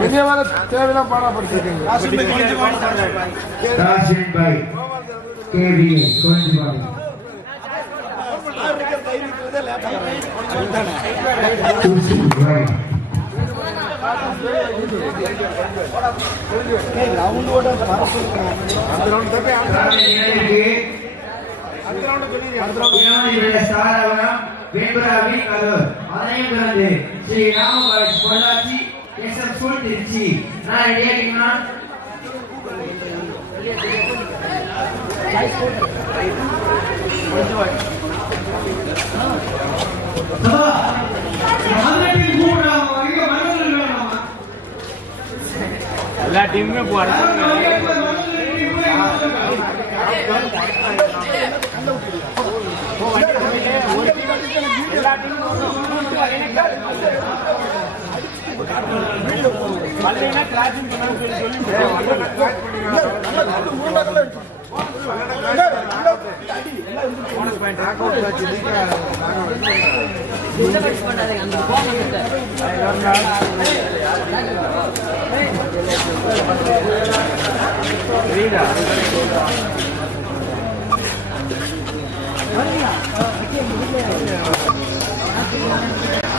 விஜயவாத தேவையெல்லாம் பாடப்படுத்திருக்கீங்க Starship by KVA, Shri Ramabai Pollachi SM school Trichy நான் ரெடியா இருக்கீங்களா எல்லா டீமுமே போறாங்க. சோர்வராக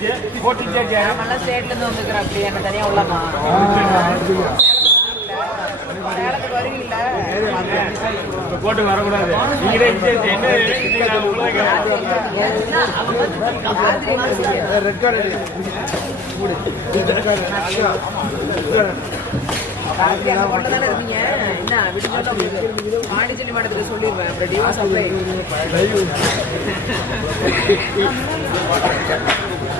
நம்மளாம் ஸ்டேட்ல இருந்து வந்துக்கிறோம் அப்படி என்ன தனியா உள்ளமா சேலத்துக்கு வருவீங்களா போட்டு வரக்கூடாது. நீங்களே என்ன உங்களுக்கு பாண்டிச்சேரி மாவட்டத்துக்கு சொல்லிடுவேன் அப்புறம் டிவோர்ஸ் அப்ளை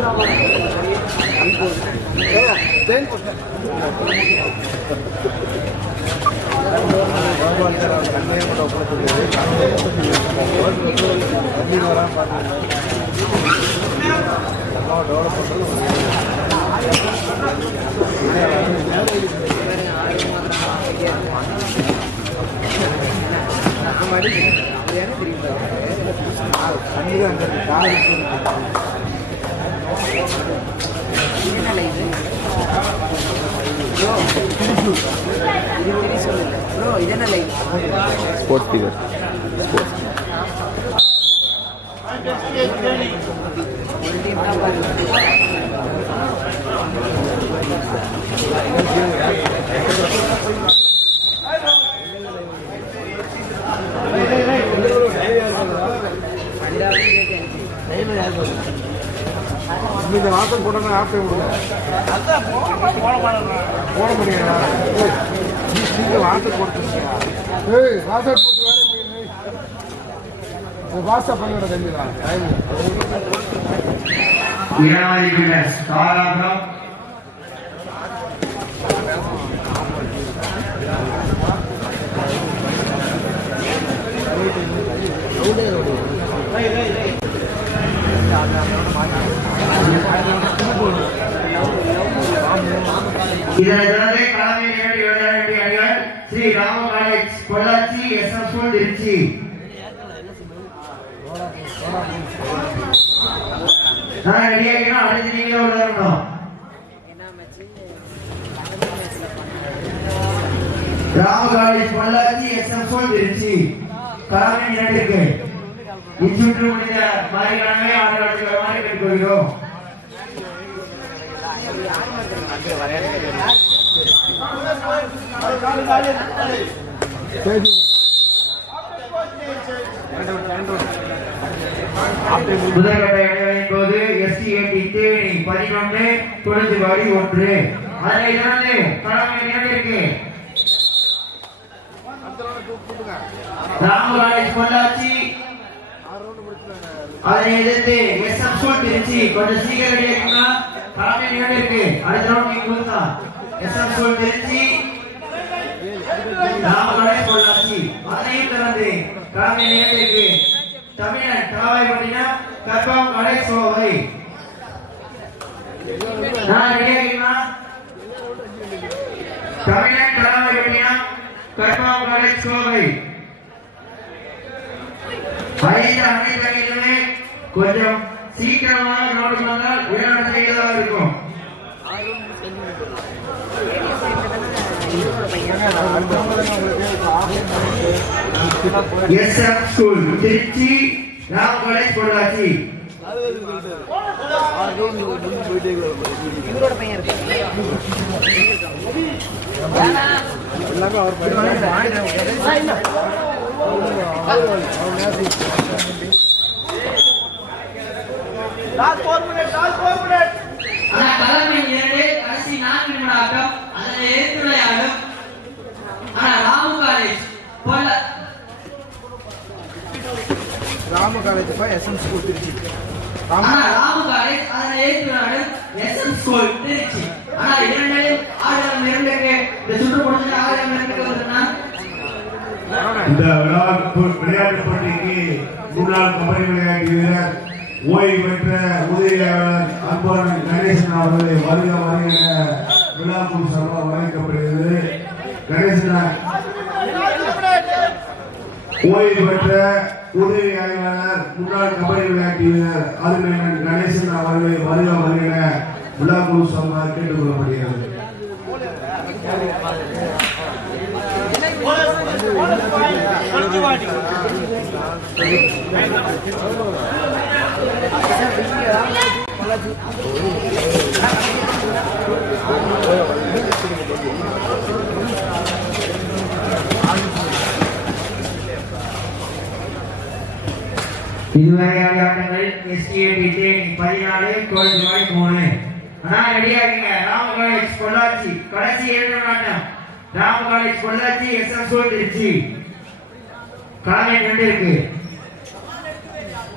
நினைக்கிறேன் மட்டாரா மீட்டா லைவ்ல படிச்சு மாதிரி எப்படி ಸ್ಪೋರ್ಟ್ಸ್ ಫಿಗರ್ ಸ್ಪೋರ್ಟ್ಸ್ இந்த வாசல் போட்டோன்னா ஆஃப் டைம் போட முடியுங்களா ஏய், நீ சீக்கிரம் வாசல் போட்டுருக்கியா ஏய் வாசல் போட்டு வேற வாட்ஸ்அப் பண்ணிவிட கண்டிப்பா டைம் இரண்டாவது Pollachi S M school Trichy. நான் ரெடியாகினா அடுத்து நீங்களே ஒரு தரணும் என்ன college Pollachi S M school Trichy. களமே இரண்டிற்கு இச்சுற்று முடிந்த மாறிக்கானவே ஆடுகளத்துக்கு கேட்டுக்கொள்கிறோம். முதற்கட்ட இடைவெளியின் போது எஸ்டி ஏடி தேனி பதினொன்று குறிஞ்சிவாடி ஒன்று. அதனை தொடர்ந்து தலைமை இரண்டிற்கு ராம பொள்ளாச்சி. அதனை எதிர்த்து எஸ் எம் ஸ்கூல் திருச்சி. கொஞ்சம் சீக்கிரம் தலைமை இரண்டிற்கு அடுத்த ரவுண்ட் நீங்க கொடுத்தா எஸ் எம் திருச்சி. கொஞ்சம் சீக்கிரமாக கவனிச்சு வந்தால் உயர்நடத்தையாக இருக்கும். S M school Trichy Rama college Pollachi இவரோட பையன் இருக்கு எல்லாமே அவர் ஆனா கடைசி நான்கு நிமிட ஆட்டம். அதனை எதிர்த்து விளையாடும் ஆனா ராமு காலேஜ் பொள்ள ராம காலேஜ் பா எஸ்எம் ஸ்கூல் திருச்சி. ராம ஆனா ராமு காலேஜ் அதனை எதிர்த்து விளையாடும் எஸ்எம் ஸ்கூல் திருச்சி. ஆனா இரண்டு ஆயிரம் இரண்டுக்கு இந்த சுற்று முடிஞ்சு ஆயிரம் இரண்டுக்கு வருதுன்னா இந்த விளையாட்டு விளையாட்டு போட்டிக்கு முன்னாள் கபடி விளையாட்டு வீரர் ஓய்வு பெற்ற உதவியாளர் அன்பான கணேசன் அவர்களை வருக வருக என விழாக்குழு சார்பாக வழங்கப்படுகிறது கணேசன் ஓய்வு பெற்ற உதவியாளர் முன்னாள் கபடி விளையாட்டு வீரர் அருமையன் கணேசன் அவர்களை வருக வருக என விழாக்குழு சார்பாக you. இதுவரை ஆட்டங்கள் எஸ்டிஏடி தேனி பதினாலு கோல்டுவாய் மூணு ஆனா ரெடியாகுங்க ராம காலேஜ் பொள்ளாச்சி. கடைசி ஏழு ஆட்டம் Rama college Pollachi S M Trichy college ரெண்டு இருக்கு.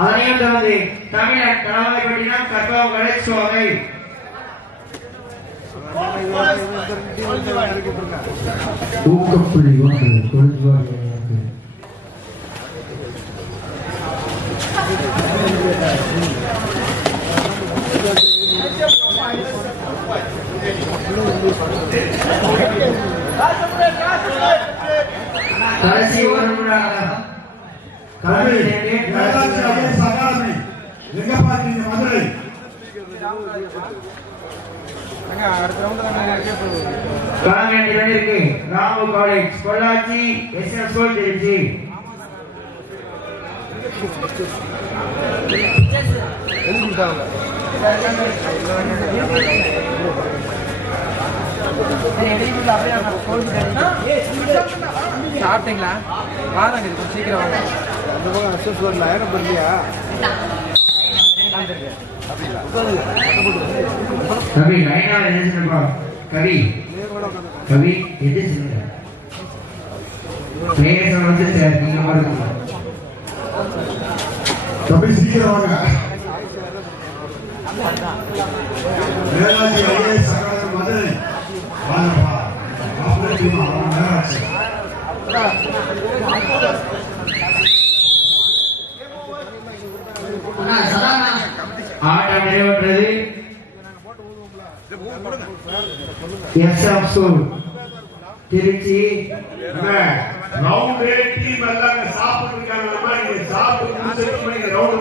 அதனையும் தொடர்ந்து தமிழன் தலவாய்பட்டினம் கற்பகம் காலேஜ் சோவை ஊக்கப்புள்ளி ஒன்று கோல்டுவாய் ஒன்று கடைசி ஒரு நிமிடம் தம்பி, கடைசி வேதாந்தி ஐஏஎஸ் அகாடமி எங்க பாத்தீங்க மதுரை அடுத்த ரவுண்ட் தான் கேட்பது காலங்கண்டி இருக்கு. Ramu college Pollachi S M school Trichy சாப்பிட்டீங்களா? வாங்க சீக்கிரம் வாங்க. அந்த பக்கம் அசஸ் வரல ஏகம் பண்ணலையா கவி லைனா எழுதிருப்பா கவி. கவி எது பிளேயர்ஸ் வந்து நீங்க சீக்கிரம் வாங்க ஐஏஎஸ் மதுரை. வாங்கப்பா மாப்பிள்ளை SM school Trichy. Round team எல்லாம் சாப்பிட்டு இருக்காங்க சாப்பிட்டு ரவுண்ட்